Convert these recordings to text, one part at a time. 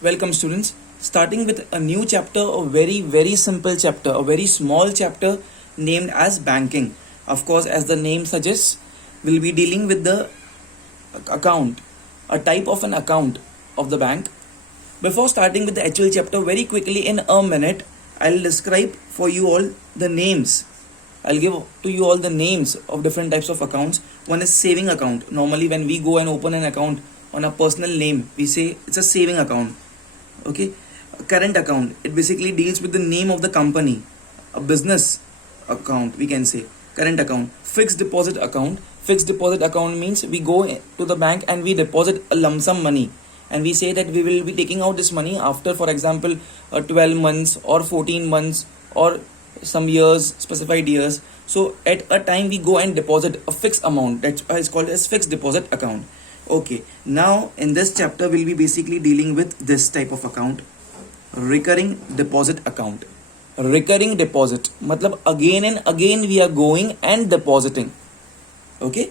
Welcome, students. Starting with a new chapter, a very simple chapter, a very small chapter named as banking. Of course, as the name suggests, we'll be dealing with the account, a type of an account of the bank. Before starting with the actual chapter, very quickly in a minute, I'll describe for you all the names. I'll give to you all the names of different types of accounts. One is saving account. Normally, when we go and open an account on a personal name, we say it's a saving account. Okay, a current account, it basically deals with the name of the company. A business account, we can say current account. Fixed deposit account, fixed deposit account means we go to the bank and we deposit a lump sum money, and we say that we will be taking out this money after, for example, 12 months or 14 months or some years, specified years. So at a time we go and deposit a fixed amount, that's why it's called as fixed deposit account. Okay, now in this chapter we'll be basically dealing with this type of account, recurring deposit account. Recurring deposit matlab again and again we are going and depositing. Okay,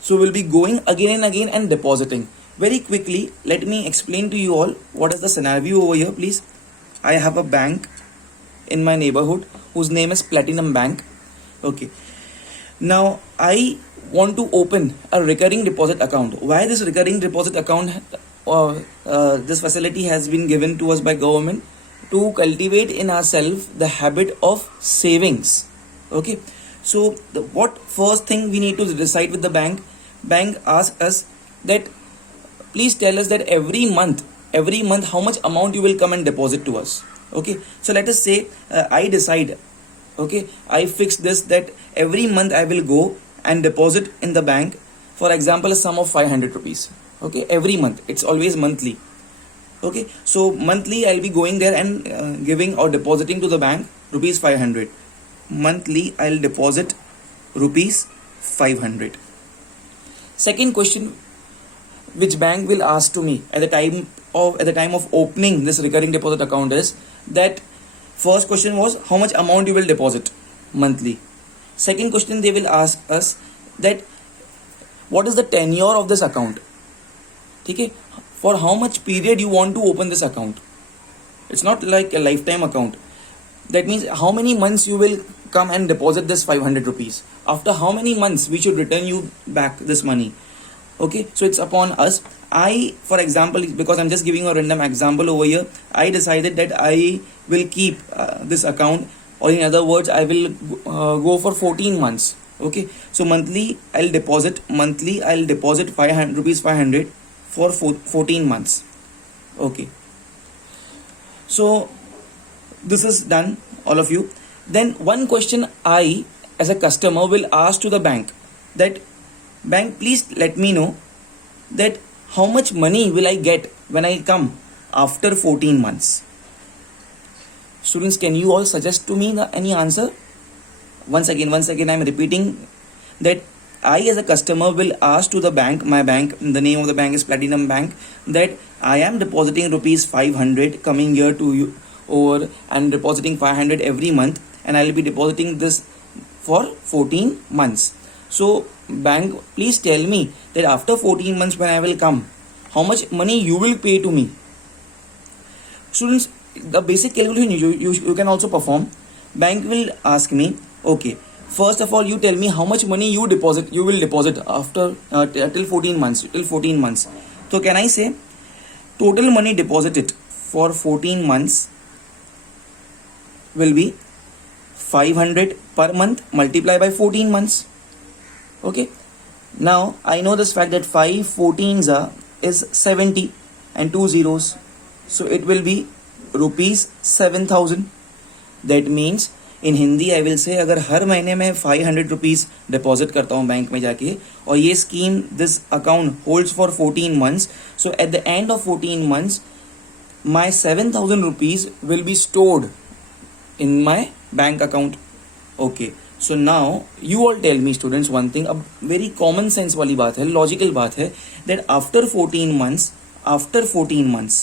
so we'll be going again and again and depositing. Very quickly, let me explain to you all what is the scenario over here, please. I have a bank in my neighborhood whose name is Platinum Bank. Okay, now I want to open a recurring deposit account. Why this recurring deposit account? This facility has been given to us by government to cultivate in ourselves the habit of savings. Okay, so what first thing we need to decide with the bank? Bank asks us that please tell us that every month how much amount you will come and deposit to us. Okay, so let us say I decide, okay, I fix this that every month I will go and deposit in the bank, for example, a sum of 500 rupees. Okay, every month, it's always monthly. Okay, so monthly I'll be going there and giving or depositing to the bank rupees 500. Monthly I'll deposit rupees 500. Second question which bank will ask to me at the time of opening this recurring deposit account is that first question was how much amount you will deposit monthly. Second question they will ask us that what is the tenure of this account. Okay, for how much period you want to open this account. It's not like a lifetime account. That means how many months you will come and deposit this 500 rupees. After how many months we should return you back this money. Okay, so it's upon us. I, for example, because I'm just giving a random example over here, I decided that I will keep this account, or in other words, I will go for 14 months. Okay, so monthly I'll deposit 500 rupees 500 for 14 months. Okay, so this is done, all of you. Then one question I as a customer will ask to the bank that bank, please let me know that how much money will I get when I come after 14 months. Students, can you all suggest to me any answer? Once again I'm repeating that I as a customer will ask to the bank, my bank, the name of the bank is Platinum Bank, that I am depositing rupees 500 coming here to you over and depositing 500 every month, and I will be depositing this for 14 months. So bank, please tell me that after 14 months when I will come, how much money you will pay to me. Students, the basic calculation you can also perform. Bank will ask me, okay, first of all you tell me how much money you will deposit after till 14 months. So can I say total money deposited for 14 months will be 500 per month multiplied by 14 months. Okay, now I know this fact that 5 14s is 70 and 2 zeros, so it will be rupees 7,000. That means in Hindi I will say अगर हर महीने में 500 rupees deposit करता हूँ bank में जाके, और ये scheme this account holds for 14 months, so at the end of 14 months my 7,000 rupees will be stored in my bank account. Okay, so now you all tell me students one thing, अब very common sense वाली बात है, logical बात है, that after 14 months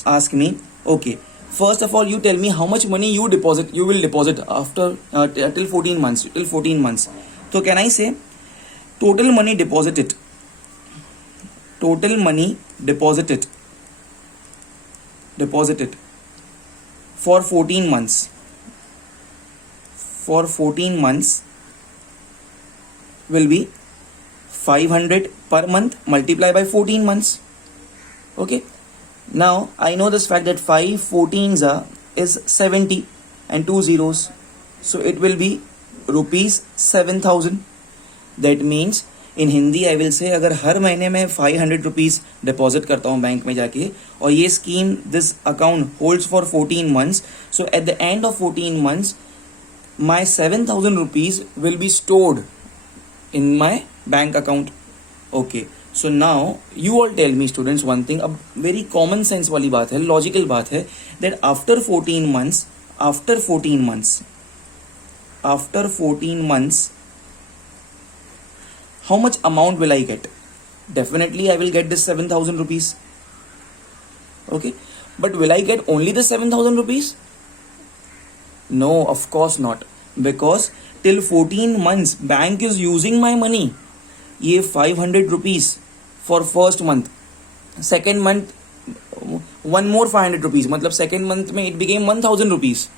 ask me, okay, first of all you tell me how much money you will deposit after till 14 months. So can I say total money deposited deposit it for 14 months. For 14 months will be 500 per month multiply by 14 months. Okay, now I know this fact that 5 14s is 70 and 2 zeros, so it will be rupees 7000. That means in Hindi I will say अगर हर महीने में 500 rupees deposit करता हूँ bank में जाके, और ये scheme this account holds for 14 months, so at the end of 14 months my 7000 rupees will be stored in my bank account. Okay, so now you all tell me students one thing. अब very common sense वाली बात है, logical बात है, that after 14 months, after 14 months, how much amount will I get? Definitely I will get this 7000 rupees. Okay, but will I get only the 7000 rupees? No, of course not, because till 14 months bank is using my money. ये 500 rupees for first month, second month one more 500 rupees, मतलब second month में it became 1000 rupees.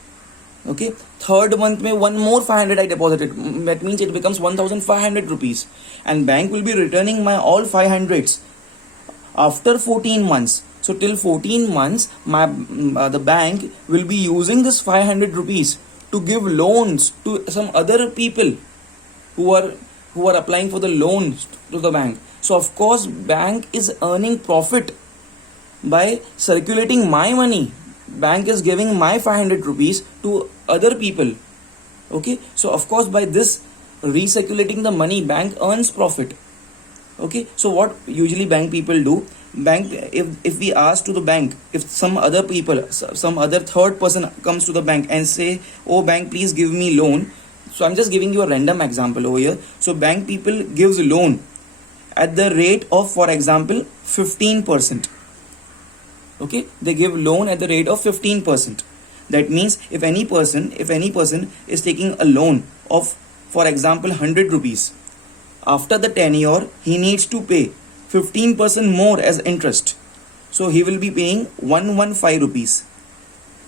Okay, third month में one more 500 I deposited, that means it becomes 1500 rupees, and bank will be returning my all 500s after 14 months. So till 14 months my the bank will be using this 500 rupees to give loans to some other people who are applying for the loans to the bank. So of course bank is earning profit by circulating my money. Bank is giving my 500 rupees to other people. Okay, so of course by this recirculating the money, bank earns profit. Okay, so what usually bank people do, bank, if we ask to the bank, if some other people, some other third person comes to the bank and say, oh bank please give me loan, so I'm just giving you a random example over here. So bank people gives loan at the rate of, for example, 15%. Okay, they give loan at the rate of 15%. That means if any person is taking a loan of, for example, 100 rupees, after the tenure he needs to pay 15% more as interest, so he will be paying 115 rupees.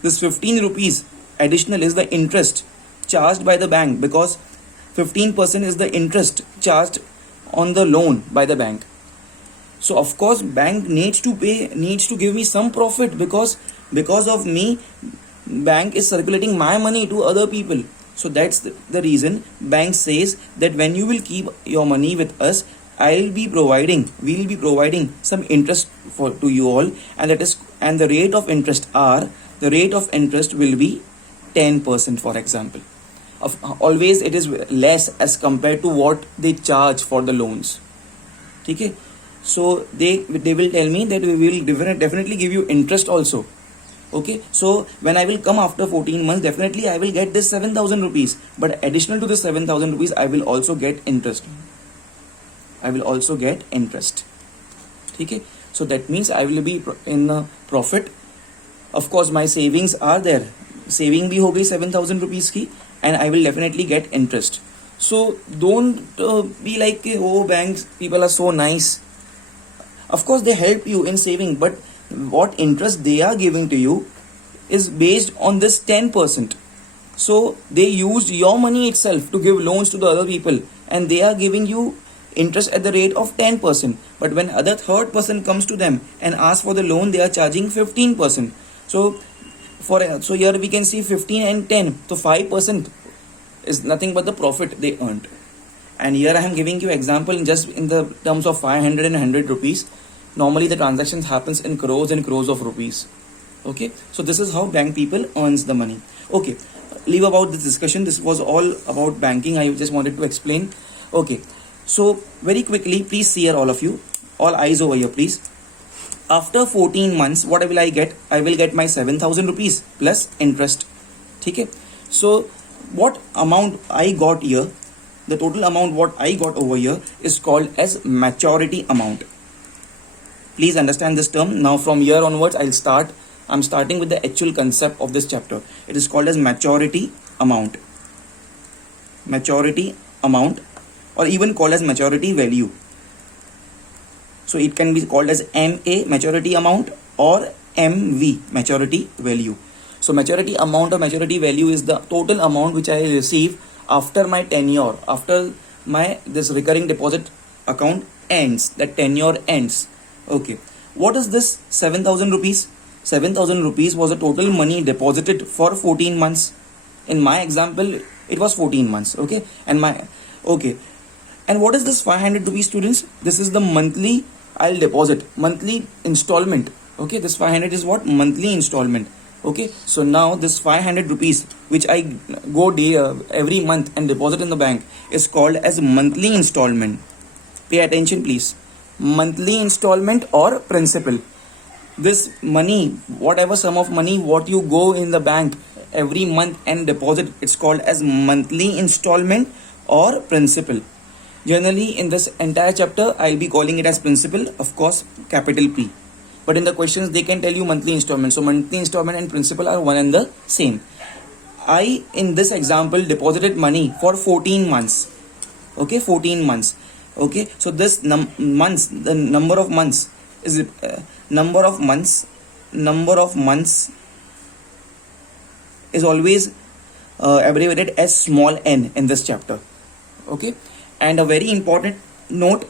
This 15 rupees additional is the interest charged by the bank, because 15% is the interest charged on the loan by the bank. So of course bank needs to give me some profit, because of me bank is circulating my money to other people. So that's the reason bank says that when you will keep your money with us, we'll be providing some interest to you all, and the rate of interest will be 10%, for example. Always it is less as compared to what they charge for the loans. Okay, so they will tell me that we will definitely give you interest also. Okay, so when I will come after 14 months, definitely I will get this 7000 rupees, but additional to this 7000 rupees I will also get interest. Okay, so that means I will be in profit. Of course my savings are there, saving bhi ho gayi 7000 rupees ki, and I will definitely get interest. So don't be like, oh banks people are so nice. Of course they help you in saving, but what interest they are giving to you is based on this 10%. So they used your money itself to give loans to the other people, and they are giving you interest at the rate of 10%. But when other third person comes to them and asks for the loan, they are charging 15%. So here we can see 15 and 10, so 5% is nothing but the profit they earned. And here I am giving you example just in the terms of 500 and 100 rupees. Normally the transactions happens in crores and crores of rupees. Okay, so this is how bank people earns the money. Okay, leave about this discussion. This was all about banking. I just wanted to explain. Okay, so very quickly, please see here, all of you, all eyes over here please. After 14 months, what will I get? I will get my 7000 rupees plus interest. Okay, so what amount I got here, the total amount what I got over here is called as maturity amount. Please understand this term. Now from here onwards I'm starting with the actual concept of this chapter. It is called as maturity amount, or even called as maturity value. So it can be called as MA, maturity amount, or MV, maturity value. So maturity amount or maturity value is the total amount which I receive after my tenure, after my this recurring deposit account ends, that tenure ends. Okay, what is this 7,000 rupees? 7,000 rupees was the total money deposited for 14 months. In my example, it was 14 months. Okay, and what is this 500 rupees, students? This is the monthly I'll deposit, monthly installment. Okay, this 500 is what? Monthly installment. Okay, so now this 500 rupees which I go every month and deposit in the bank is called as monthly installment. Pay attention please. Monthly installment or principal. This money, whatever sum of money what you go in the bank every month and deposit, it's called as monthly installment or principal. Generally in this entire chapter I'll be calling it as principal, of course capital P, but in the questions they can tell you monthly installment. So monthly installment and principal are one and the same. I in this example deposited money for 14 months. Okay, 14 months. Okay, so this months, the number of months is number of months is always abbreviated as small n in this chapter. Okay, and a very important note,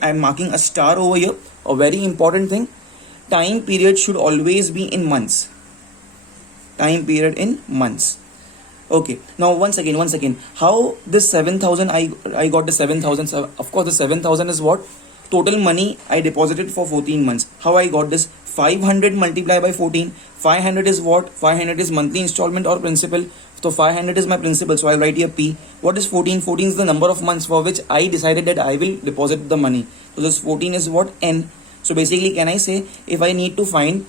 I'm marking a star over here. A very important thing, time period should always be in months. Time period in months. Okay, now once again, how this 7,000 I got the 7,000. Of course the 7,000 is what? Total money I deposited for 14 months. How I got this? 500 multiplied by 14. 500 is what? 500 is monthly installment or principal. So 500 is my principal, so I'll write here P. What is 14? 14 is the number of months for which I decided that I will deposit the money. So this 14 is what? N. So basically can I say, if I need to find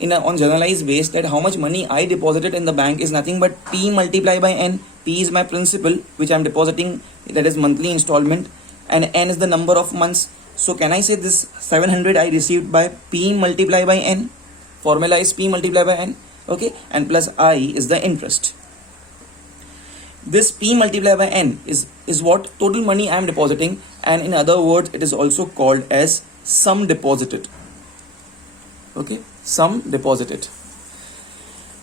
on generalized base that how much money I deposited in the bank is nothing but P multiplied by N. P is my principal which I'm depositing, that is monthly installment, and N is the number of months. So can I say this 700 I received by P multiplied by N? Formula is P multiplied by N. Okay, and plus I is the interest. This P multiplied by N is what? Total money I am depositing, and in other words it is also called as sum deposited. Okay, sum deposited.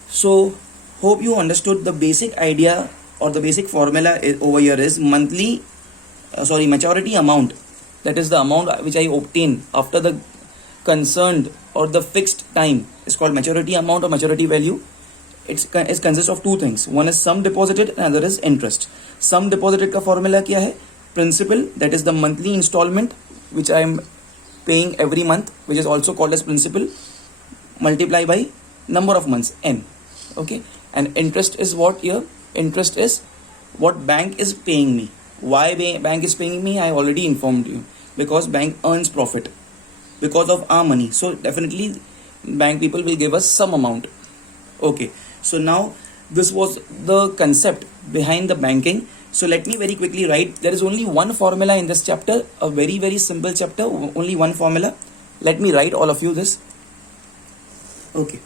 So hope you understood the basic idea or the basic formula over here is maturity amount. That is the amount which I obtain after the concerned or the fixed time is called maturity amount or maturity value. It consists of two things. One is sum deposited and another is interest. Sum deposited का formula क्या है? Principal, that is the monthly installment which I am paying every month, which is also called as principal, multiply by number of months n. Okay, and interest is what here? Interest is what bank is paying me. Why bank is paying me? I already informed you. Because bank earns profit because of our money. So definitely bank people will give us some amount. Okay, so now this was the concept behind the banking. So let me very quickly write. There is only one formula in this chapter, a very very simple chapter, only one formula. Let me write all of you this. Okay,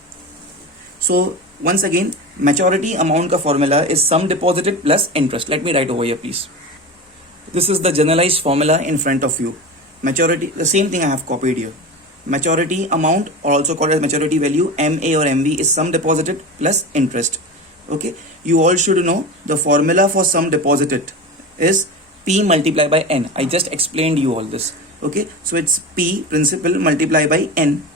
so once again, maturity amount ka formula is sum deposited plus interest. Let me write over here please. This is the generalized formula in front of you. Maturity, the same thing I have copied here. Maturity amount, or also called as maturity value, MA or MV, is sum deposited plus interest. Okay, you all should know the formula for sum deposited is P multiplied by N. I just explained you all this. Okay, so it's P principal multiplied by N.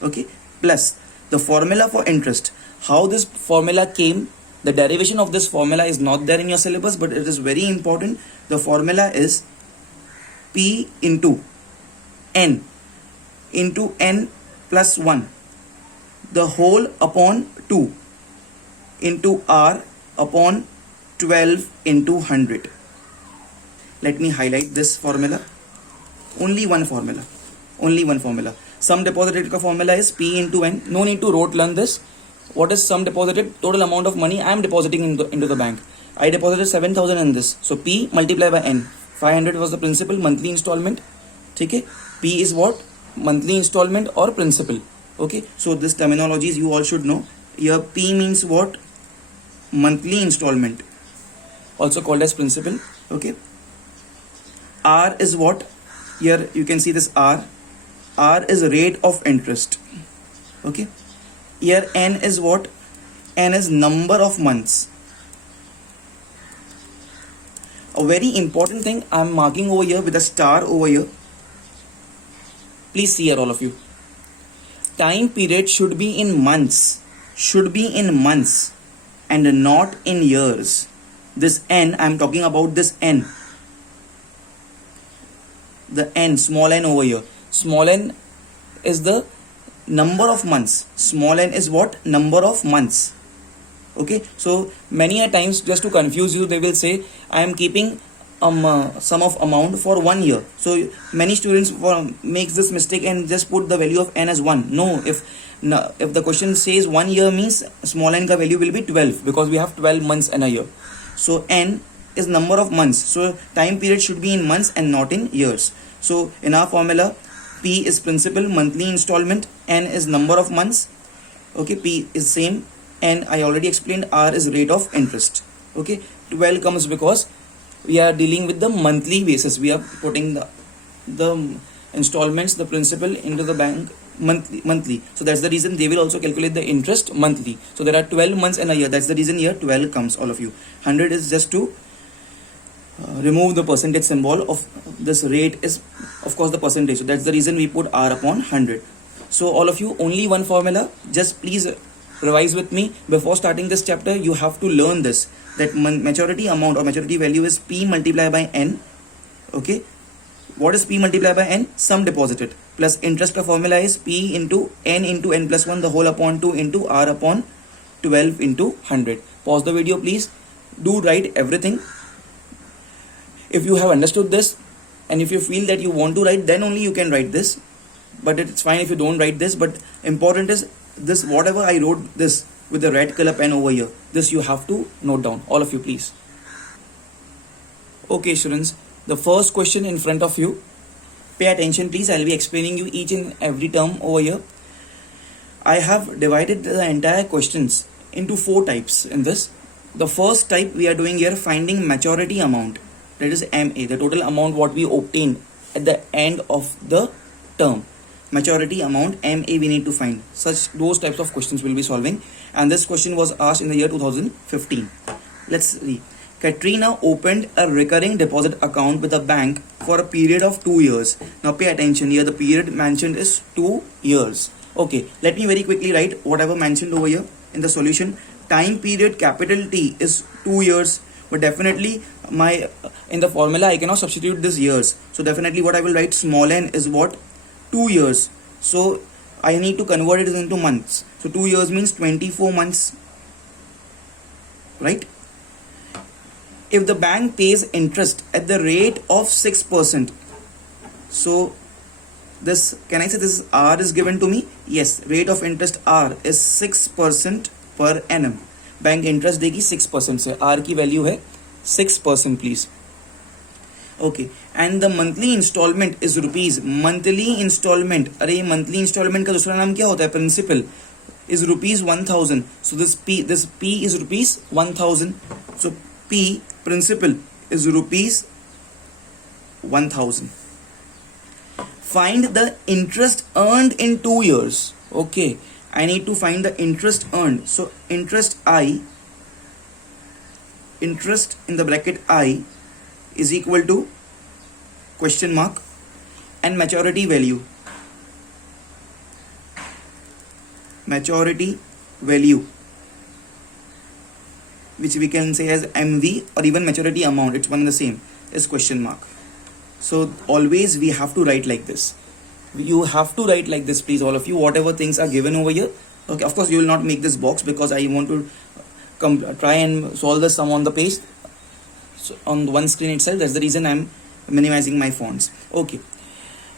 Okay, plus the formula for interest. How this formula came, the derivation of this formula is not there in your syllabus, but it is very important. The formula is P into N plus 1 the whole upon 2 into R upon 12 into 100. Let me highlight this formula. Only one formula. Sum deposited ka formula is P into N. No need to rote learn this. What is sum deposited? Total amount of money I am depositing into the bank. I deposited 7,000 in this. So P multiplied by N. 500 was the principal, monthly installment. Okay. P is what? Monthly installment or principal. Okay. So this terminologies you all should know. Here P means what? Monthly installment, also called as principal. Okay. R is what? Here you can see this R. R is rate of interest. Okay, here n is what? N is number of months. A very important thing I'm marking over here with a star over here. Please see here, all of you. Time period should be in months, and not in years. This n, I'm talking about this n. The n, small n over here. Small n is the number of months. Small n is what? Number of months. Okay, so many a times, just to confuse you, they will say I am keeping sum of amount for 1 year. So many students makes this mistake and just put the value of n as 1. No, if the question says 1 year means small n ka value will be 12, because we have 12 months in a year. So n is number of months. So time period should be in months and not in years. So in our formula, P is principal, monthly installment, n is number of months. Okay, P is same, and I already explained R is rate of interest. Okay, 12 comes because we are dealing with the monthly basis. We are putting the installments, the principal into the bank monthly. So that's the reason they will also calculate the interest monthly. So there are 12 months in a year. That's the reason here 12 comes, all of you. 100 is just to remove the percentage symbol of this rate is of course the percentage. So that's the reason we put R upon 100. So all of you, only one formula. Just please revise with me before starting this chapter. You have to learn this, that maturity amount or maturity value is P multiplied by n. Okay, what is P multiplied by n? Sum deposited plus interest ka formula is P into n plus 1 the whole upon 2 into R upon 12 into 100. Pause the video please. Do write everything. If you have understood this and if you feel that you want to write, then only you can write this. But it's fine if you don't write this. But important is this, whatever I wrote this with the red color pen over here, this you have to note down, all of you please. Okay students, the first question in front of you, pay attention please. I'll be explaining you each and every term over here. I have divided the entire questions into 4 types in this. The first type we are doing here, finding maturity amount, that is MA, the total amount what we obtain at the end of the term. Maturity amount MA we need to find. Those types of questions will be solving, and this question was asked in the year 2015. Let's read. Katrina opened a recurring deposit account with a bank for a period of 2 years. Now pay attention here, the period mentioned is 2 years. Okay, let me very quickly write whatever mentioned over here in the solution. Time period capital T is 2 years, but definitely in the formula I cannot substitute this years. So definitely what I will write, small n is what? 2 years. So I need to convert it into months. So 2 years means 24 months, right? If the bank pays interest at the rate of 6%, so this, can I say this R is given to me? Yes, rate of interest R is 6% per annum. Bank interest देगी 6% से. R की वैल्यू है 6% please. Okay, and the monthly instalment is rupees. Monthly instalment, अरे monthly instalment का दूसरा नाम क्या होता है? Principal. Is rupees 1000. So this P is rupees 1000. So P principal is rupees 1000. Find the interest earned in 2 years. Okay, I need to find the interest earned. So interest in the bracket I is equal to question mark and maturity value. Maturity value, which we can say as MV, or even maturity amount, it's one and the same, is question mark. So always we have to write like this. You have to write like this please, all of you, whatever things are given over here. Okay, of course you will not make this box because I want to try and solve the sum on the page, so on one screen itself. That's the reason I'm minimizing my fonts. Okay,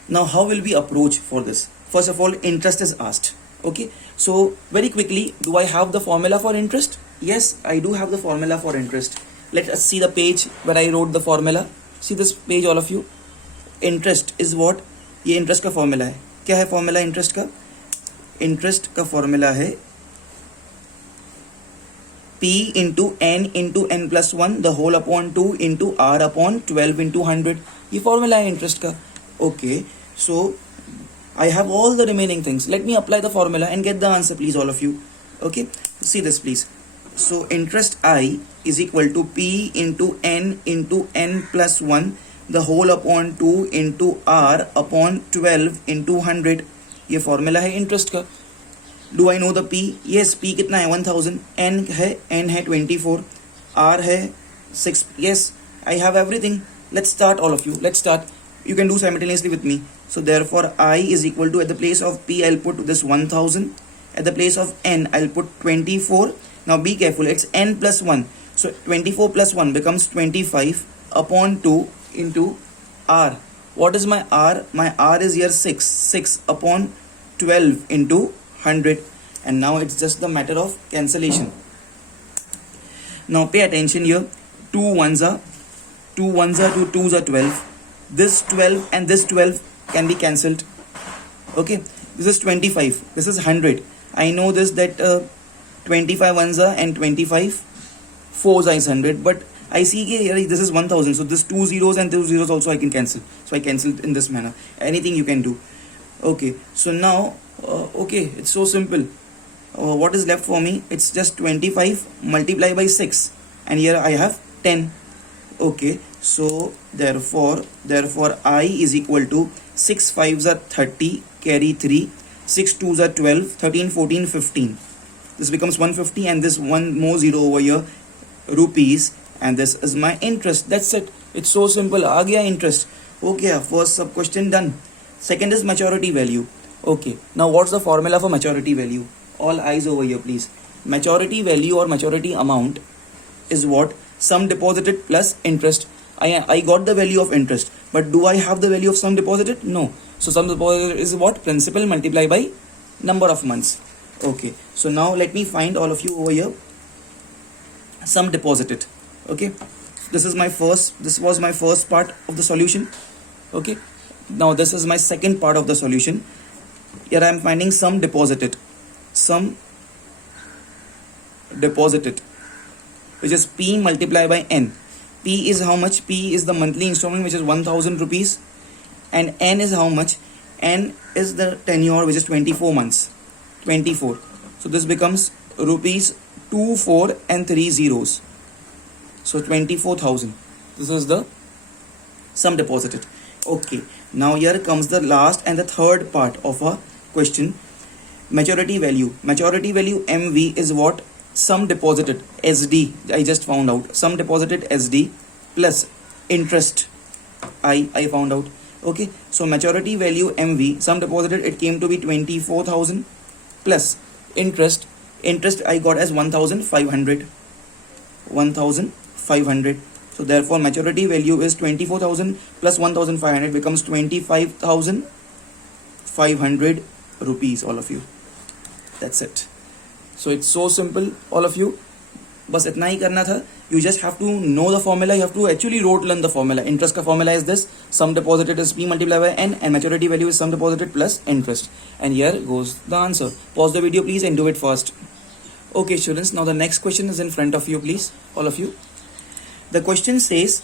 now how will we approach for this? First of all, interest is asked. Okay, so very quickly, do I have the formula for interest? Yes, I do have the formula for interest. Let us see the page where I wrote the formula. See this page, all of you. Interest is what? ये interest का formula है. क्या है formula interest का? Interest का formula है P into n plus 1 the whole upon 2 into R upon 12 into 100. ये formula है इंटरेस्ट का. Okay, so I have all the remaining things. Let me apply the formula and get the answer, please, all of you. Okay, see this, please. So interest I is equal to P into n plus 1 the whole upon 2 into R upon 12 into 100. ये formula है interest का. Do I know the P? Yes, P कितना है 1000. n है 24. R है 6. Yes, I have everything. Let's start, all of you. Let's start. You can do simultaneously with me. So therefore I is equal to, at the place of P I'll put this 1000. At the place of n I'll put 24. Now be careful, it's n plus 1. So 24 plus 1 becomes 25 upon 2 into R. What is my R? My R is here 6. 6 upon 12 into 100. And now it's just the matter of cancellation. Now pay attention here. 2 ones are 2 2s are 12. This 12 and this 12 can be cancelled. Okay, this is 25. This is 100. I know this, that 25 ones are and 25 fours are 100. But I see here this is 1000. So this 2 zeros and 2 zeros also I can cancel. So I cancel in this manner. Anything you can do. Okay, so now okay, it's so simple. What is left for me? It's just 25 multiplied by 6, and here I have 10. Okay, so therefore I is equal to 6 5s are 30, carry 3, 6 2s are 12, 13 14 15. This becomes 150, and this one more zero over here, rupees, and this is my interest. That's it. It's so simple. आ गया interest. Okay, first sub question done. Second is maturity value. Okay, now what's the formula for maturity value? All eyes over here, please. Maturity value or maturity amount is what? Sum deposited plus interest. I got the value of interest, but do I have the value of sum deposited? No. So sum deposited is what? Principal multiplied by number of months. Okay, so now let me find, all of you over here, sum deposited. Okay, this was my first part of the solution. Okay, now this is my second part of the solution. Here I am finding sum deposited, which is P multiplied by n. P is how much? P is the monthly installment, which is 1000 rupees, and n is how much? N is the tenure, which is 24 months. 24. So this becomes rupees 2 4 and 3 zeros. So 24,000. This is the sum deposited. Okay, now here comes the last and the third part of our question. Maturity value. Maturity value MV is what? Sum deposited SD. I just found out. Sum deposited SD plus interest I found out. Okay, so maturity value MV, sum deposited, it came to be 24,000 plus interest I got as 1,500. So therefore maturity value is 24,000 plus 1,500 becomes 25,500 rupees, all of you. That's it. So it's so simple, all of you. बस इतना ही करना था. You just have to know the formula. You have to actually rote learn the formula. Interest का formula is this. Sum deposited is P multiplied by N, and maturity value is sum deposited plus interest. And here goes the answer. Pause the video, please, and do it fast. Okay, students. Now the next question is in front of you, please, all of you. The question says,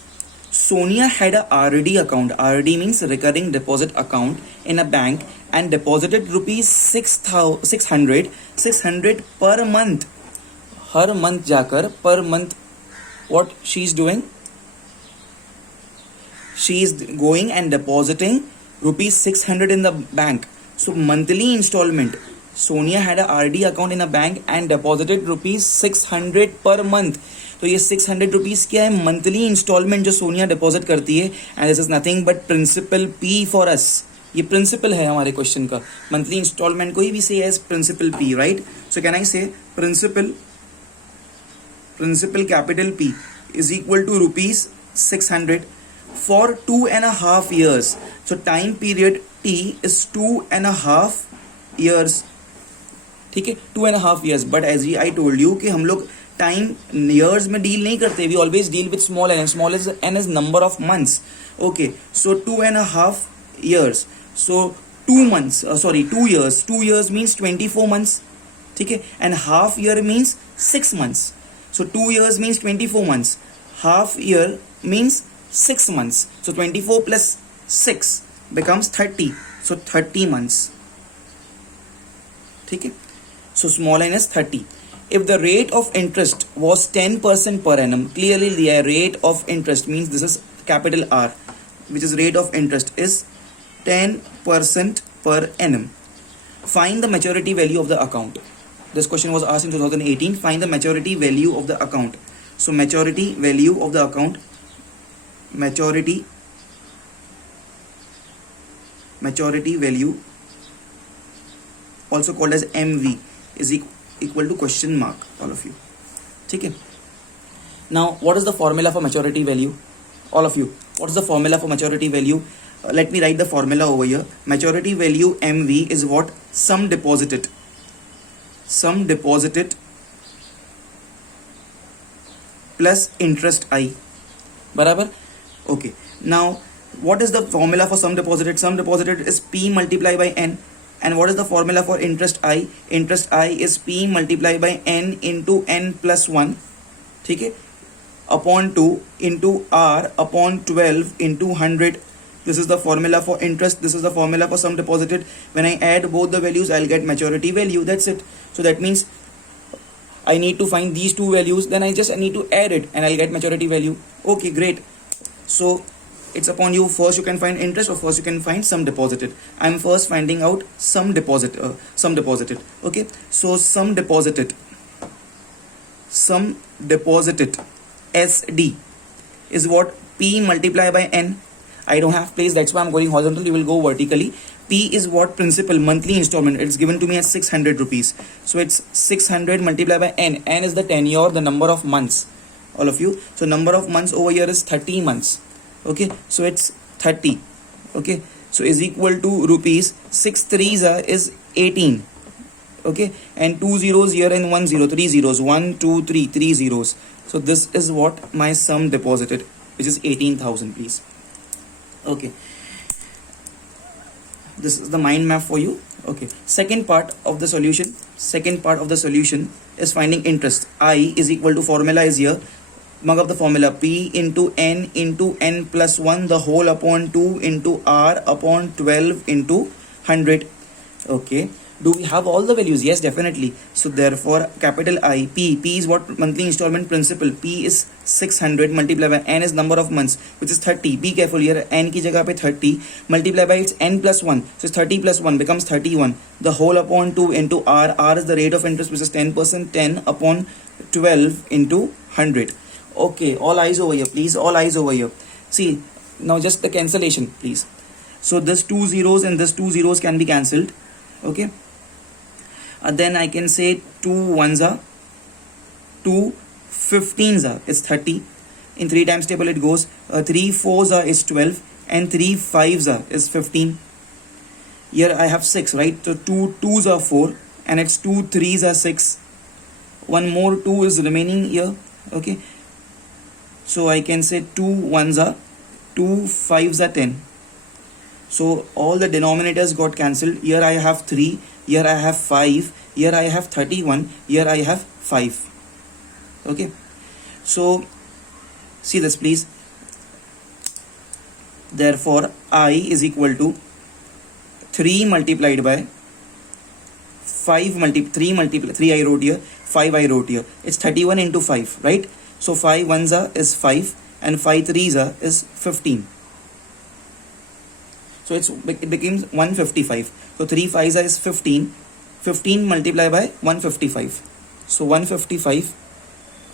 Sonia had a RD account. RD means recurring deposit account in a bank and deposited rupees 600 per month. Her month जाकर per month what she is doing? She is going and depositing rupees 600 in the bank. So monthly installment. Sonia had a RD account in a bank and deposited rupees 600 per month. तो ये 600 rupees क्या है? Monthly instalment जो Sonia deposit करती है, and this is nothing but principal P for us. ये principal है हमारे क्वेश्चन का. मंथली इंस्टॉलमेंट को ही भी say as principal P, right? So can I say principal capital P is equal to rupees 600 for 2.5 years. So time period T is 2.5 years. ठीक है, 2.5 years. But as I told you कि हम लोग time years में deal नहीं करते. We always deal with small n. Small n is number of months. Okay, so 2.5 years. So 2 months. 2 years. 2 years means 24 months. ठीक है, and half year means 6 months. So 2 years means 24 months. Half year means 6 months. So 24 plus 6 becomes 30. So 30 months. ठीक है, so small n is 30. If the rate of interest was 10% per annum, clearly the rate of interest means this is capital R, which is rate of interest is 10% per annum. Find the maturity value of the account. This question was asked in 2018. Find the maturity value of the account. So maturity value of the account, maturity value, also called as MV, is equal to question mark, all of you. ठीक है. Now what is the formula for maturity value? All of you, what is the formula for maturity value? Let me write the formula over here. Maturity value MV is what? Sum deposited plus interest I. बराबर. Okay, now what is the formula for sum deposited? Sum deposited is P multiplied by N. And what is the formula for interest I? Interest I is P multiplied by N into N plus 1, ठीक है, upon 2 into R upon 12 into 100. This is the formula for interest. This is the formula for sum deposited. When I add both the values, I'll get maturity value. That's it. So that means I need to find these two values. Then I need to add it and I'll get maturity value. Okay, great. So it's upon you. First you can find interest or first you can find sum deposited. I'm first finding out sum deposited. Okay, so sum deposited SD is what? P multiplied by N. I don't have place, that's why I'm going horizontal. You will go vertically. P is what? Principal, monthly installment. It's given to me as 600 rupees. So it's 600 multiplied by N. N is the tenure, the number of months, all of you. So number of months over here is 30 months. Okay, so it's 30. Okay, so is equal to rupees 6 threes is 18. Okay, and 2 zeros here and 1 0, 3 zeros, 1 2 3, 3 zeros. So this is what my sum deposited, which is 18,000, please. Okay, this is the mind map for you. Okay, second part of the solution is finding interest. I is equal to, formula is here, mug up the formula, P into N plus 1 the whole upon 2 into R upon 12 into 100. Okay, do we have all the values? Yes, definitely. So therefore capital I, P is what? Monthly installment principal. P is 600 multiplied by N is number of months, which is 30. Be careful here, N की जगह पे 30 multiplied by its N plus 1, so 30 plus 1 becomes 31. The whole upon 2 into R is the rate of interest, which is 10%, 10 upon 12 into 100. Okay, all eyes over here, please. All eyes over here. See, now just the cancellation, please. So this 2 zeros and this 2 zeros can be cancelled. Okay. Then I can say 2 ones are 2 15s are is 30. In 3 times table it goes 3 4s are is 12 and 3 5s are is 15. Here I have 6, right? So 2 2s are 4 and it's 2 3s are 6. One more 2 is remaining here. Okay. So I can say 2 1s are 2 5s are 10. So all the denominators got cancelled. Here I have 3, here I have 5, here I have 31, here I have 5. Okay. So see this, please. Therefore I is equal to 3 multiplied by 3 I wrote here, 5 I wrote here. It's 31 into 5, right? So 5 ones are is 5 and 5 threes are is 15. So it becomes 155. So 3 5s is 15. 15 multiplied by 155. So 155,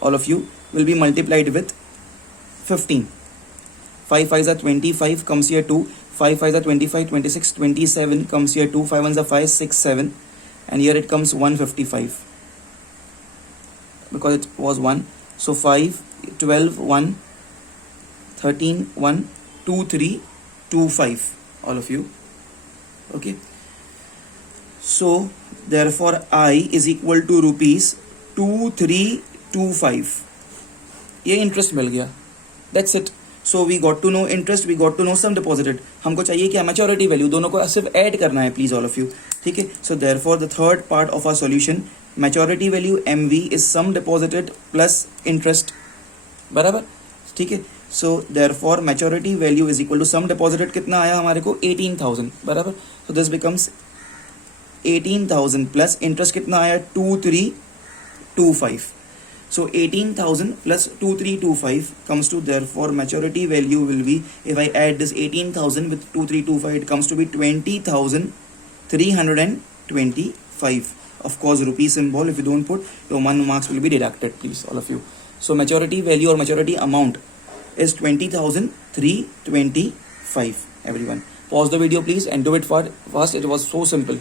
all of you, will be multiplied with 15. 5 5s are 25, comes here 2. 5 5s are 25, 26, 27, comes here 2. 5 1s are 5, 6, 7. And here it comes 155. Because it was 1. So 5, 12, 1, 13, 1, 2, 3, 2, 5. All of you. Okay. So therefore I is equal to rupees 2325. ये interest मिल गया. That's it. So we got to know interest, we got to know sum deposited. हमको चाहिए क्या? Maturity value. दोनों को सिर्फ add करना है, प्लीज ऑल ऑफ यू. ठीक है. So therefore the third part of our solution, maturity value MV is sum deposited plus interest. बराबर. ठीक है. So therefore maturity value is equal to sum deposited कितना आया हमारे को 18,000 बराबर. So this becomes 18,000 plus interest कितना आया 2325. So 18,000 plus 2325 comes to, therefore maturity value will be, if I add this 18,000 with 2325, it comes to be 20,325. Of course rupee symbol, if you don't put, your 1 marks will be deducted, please all of you. So maturity value or maturity amount is 20,325. Everyone pause the video please and do it fast. It was so simple.